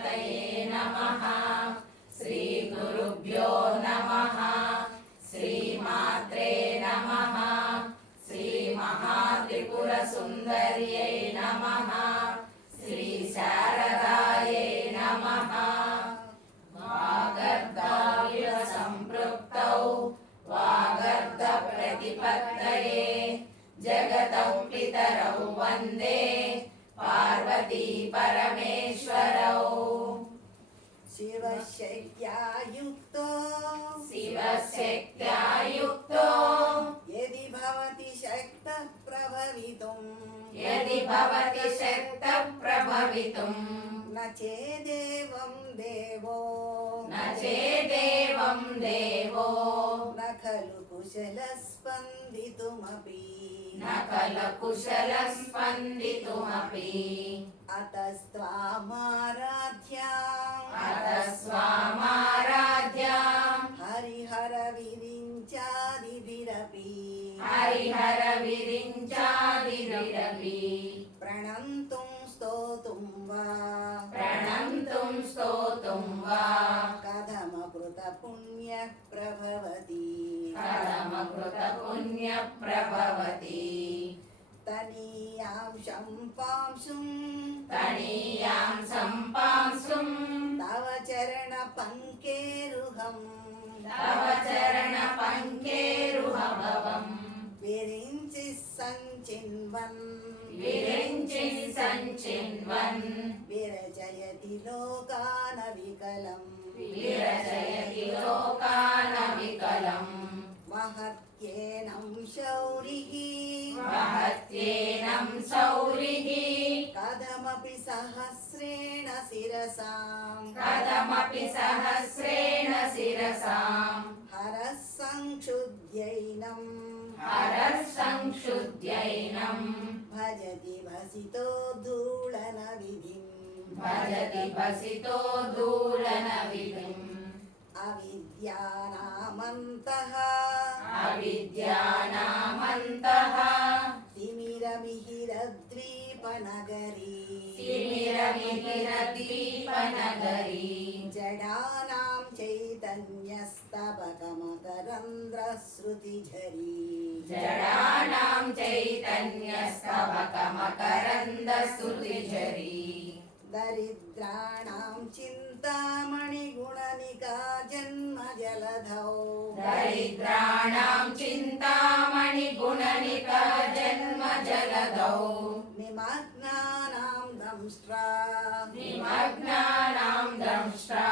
गणपतये नमः। श्रीगुरुभ्यो नमः। श्रीमात्रे नमः। श्रीमहात्रिपुरसुन्दर्यै नमः। श्रीशारदायै नमः। वागर्धाविवसम्पृक्तौ वागर्धप्रतिपत्तये जगतौ पितरौ वन्दे पार्वती परमेश्वरौ। शिवशक्त्यायुक्तो शिवशक्त्यायुक्तो यदि भवति शक्तः प्रभवितुम् यदि भवति शक्तः प्रभवितुम् न चेदेवं देवो न चेदेवं देवो न खलु कुशलस्पन्दितुमपि न खलु कुशलस्पन्दितुमपि अतस्त्वामाराध्यां हरिहरविरिञ्चादिभिरपि प्रणन्तुं स्तोतुं वा कथमकृतपुण्यः प्रभवति तनीयां सम्पांसुं तव चरणपङ्केरुहभवम् विरिञ्चि सञ्चिन्वन् विरचयति लोकानविकलम् महत्येनं शौरिः कथमपि सहस्रेण शिरसां हरः संक्षुद्यैनं भजति भसितो धूलनविधिम् अविद्यानामन्तः तिमिरमिहिरद्वीपनगरी जडानां चैतन्यस्तबकमकरन्दश्रुतिझरी दरिद्राणां चिन्तामणिगुणनिका जन्मजलधौ निमग्नानां दंष्ट्रा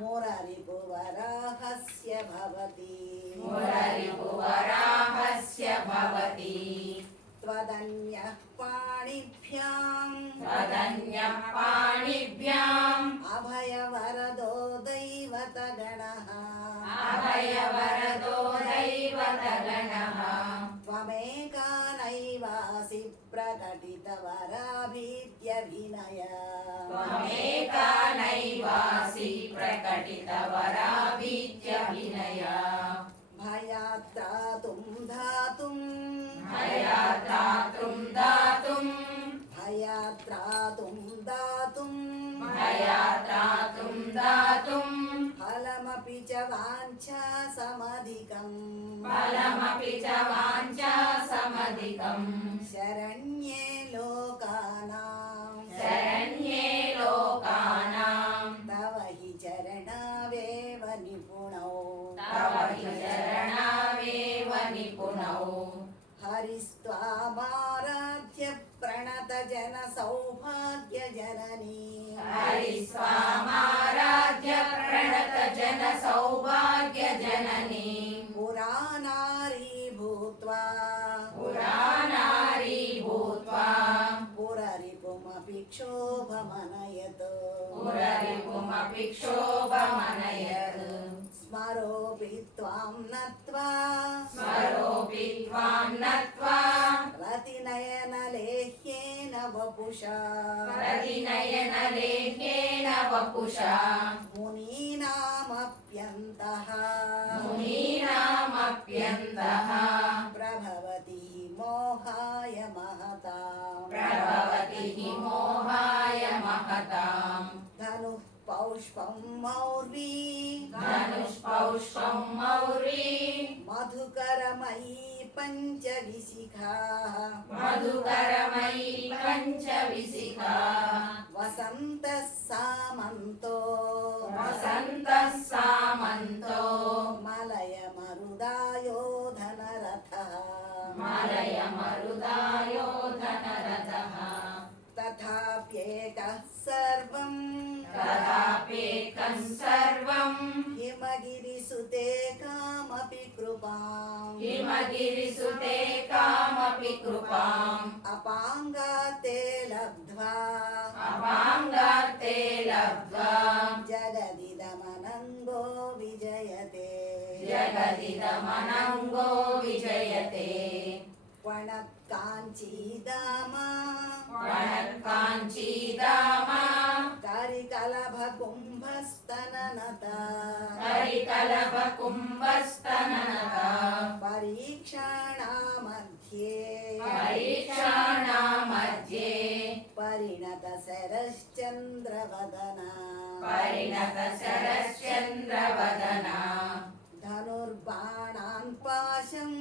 मुररिपुवराहस्य भवति त्वदन्यः पाणिभ्याम् अभयवरदो दैवतगणः त्वमेका नैवासि प्रकटितवराभीत्यभिनय भयात्रातुं दातुं फलमपि च वाञ्छासमधिकम् शरण्ये लोकानां तव हि चरणावेव निपुणौ हरिस्त्वामाराध्य प्रणतजन सौभाग्यजननी पुरानारी भूत्वा पुररिपुमपि क्षोभमनयत् स्मरोऽपि त्वां नत्वा रतिनयनलेह्येन वपुषा मुनीनामप्यन्तः प्रभवति मोहाय महताम् महताम् धनुः धनुष्पौष्पं मौर्वी धनुष्पौष्पं मौर्वी मधुकरमयी पञ्चविशिखा मधुकरमयी पञ्चविशिखा वसन्तः सामन्तो वसन्तः सामन्तो मलयमरुदायो धनरथः मलयमरुदायो धनरथः तथाप्येकः सर्वं तथाप्येकं सर्वं हिमगिरिसुते कामपि कृपाम् हिमगिरिसुते कामपि कृपाम् अपाङ्गाते लब्ध्वा अपाङ्गार्ते लब्ध्वा जगदिदमनङ्गो विजयते जगदिदमनङ्गो विजयते वणत्काञ्चीदाम वणत्काञ्चीदाम करिकलभकुम्भस्तननता करिकलभकुम्भस्तननता परीक्षाणामध्ये परीक्षाणामध्ये परिणतशरश्चन्द्रवदना परिणतशरश्चन्द्रवदना धनुर्बाणान् पाशम्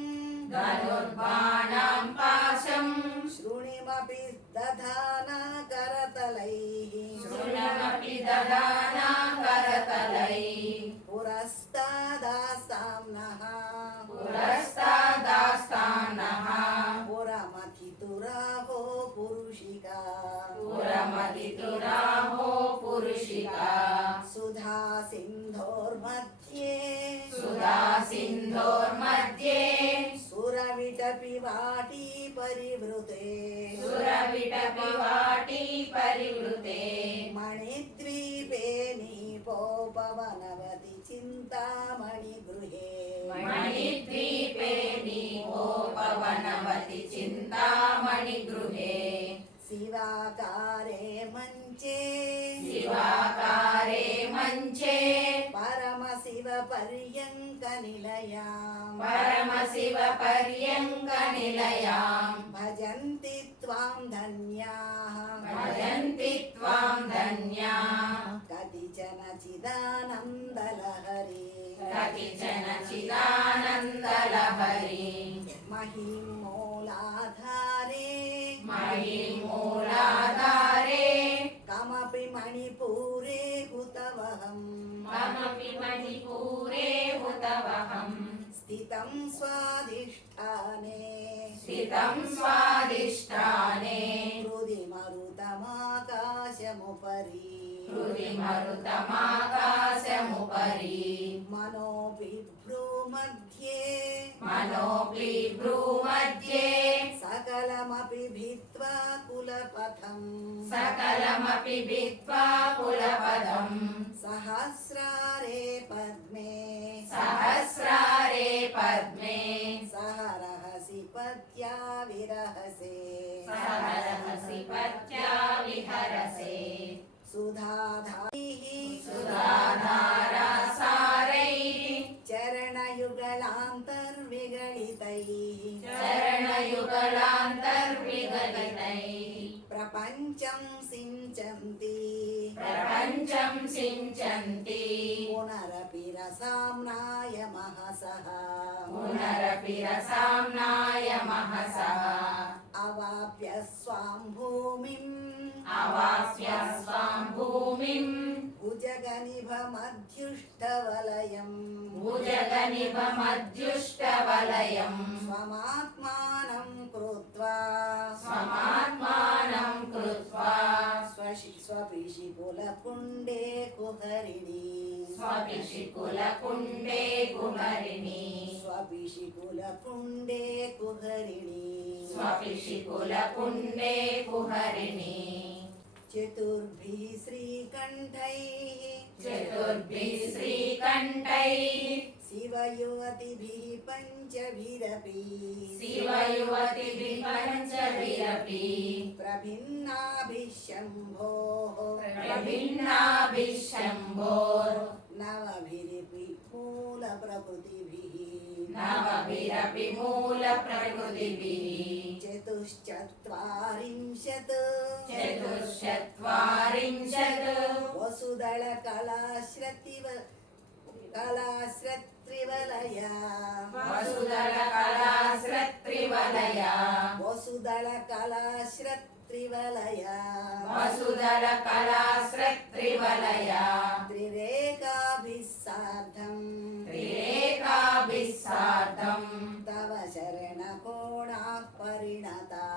धनुर्बाणां पाशं शृणिमपि दधाना करतलैः शृणमपि ददाना करतलैः पुरस्तादासाम्नः पुरस्तादास्तानः पुरमथितुराहो पुरुषिका पुरमतितुराहो पुरुषिका सुधा सिन्धोर्मध्ये सुधा सिन्धोर्मध्ये सुरविटपि वाटी परिवृते सुरविटपिवाटी परिवृते मणिद्वीपे नीपोपवनवति चिन्तामणिगृहे मणिद्वीपे नीपोपवनवति चिन्तामणिगृहे शिवाकारे मञ्चे शिवाकारे मञ्चे परमशिवपर्यङ्कनिलयाम् परमशिवपर्यङ्कनिलयां भजन्ति त्वां धन्याः भजन्ति त्वां धन्याः कतिचन चिदानन्दलहरी कतिचन चिदानन्दलहरी महिमूलाधारे महिमूलाधारे कमपि मणिपूरे हुतवहम् ममपि मणिपूरे हुतवहम् स्थितं स्वाधिष्ठाने स्थितं स्वाधिष्ठाने हृदि मरुतमाकाशमुपरि हृदि मरुतमाकाशमुपरि मनोबिभ्रूमध्ये मनोऽपि भ्रूमध्ये सकलमपि भित्त्वा कुलपथम् सकलमपि भित्त्वा कुलपदम् सहस्रारे पद्मे सहस्रारे पद्मे सह रहसि पत्या विरहसे सहरहसि पत्या विहरसे सुधाधारैः सुधाधारासारैः चरणयुगलान्तर्विगलितैः चरणयुगलान्तर्विगलितैः प्रपञ्चं सिञ्चन्ति प्रपञ्चं सिञ्चन्ति पुनरपि रसाम्नाय महसः पुनरपि रसाम्नाय महसः अवाप्य स्वां भूमिम् अवाप्य स्वां भूमिम् भुजगनिभमध्युष्टवलयम् भुजगनिभमध्युष्टवलयम् स्वमात्मानं कृत्वा स्वमात्मानं कृत्वा स्वपिशिकुलकुण्डे कुहरिणी स्वपिशिकुलकुण्डे कुहरिणी स्वपिशिकुलकुण्डे कुहरिणी स्वपिशिकुलकुण्डे कुहरिणी चतुर्भिः श्रीकण्ठैः चतुर्भिः श्रीकण्ठैः शिवयुवतिभिः पञ्चभिरपि शिवयुवतिभिः पञ्चभिरपि प्रभिन्नाभिः शम्भोः प्रभिन्नाभिः शम्भोर् नवभिरिपि मूलप्रकृतिभिः नवभिरपि मूलप्रकृतिभिः चतुश्चत्वारिंशत् चतुश्चत्वारिंशत् वसुधैर्मनुपेतैः वसुदळ कलाश्रत्रिवलया वसुदळ कलाश्रत्रिवलया वसुदळ कलाश्रत्रिवलया वसुदळ कलाश्रत्रिवलया त्रिरेकाभिः सार्धम् त्रिरेकाभिः सार्धम् तव शरणकोणाः परिणता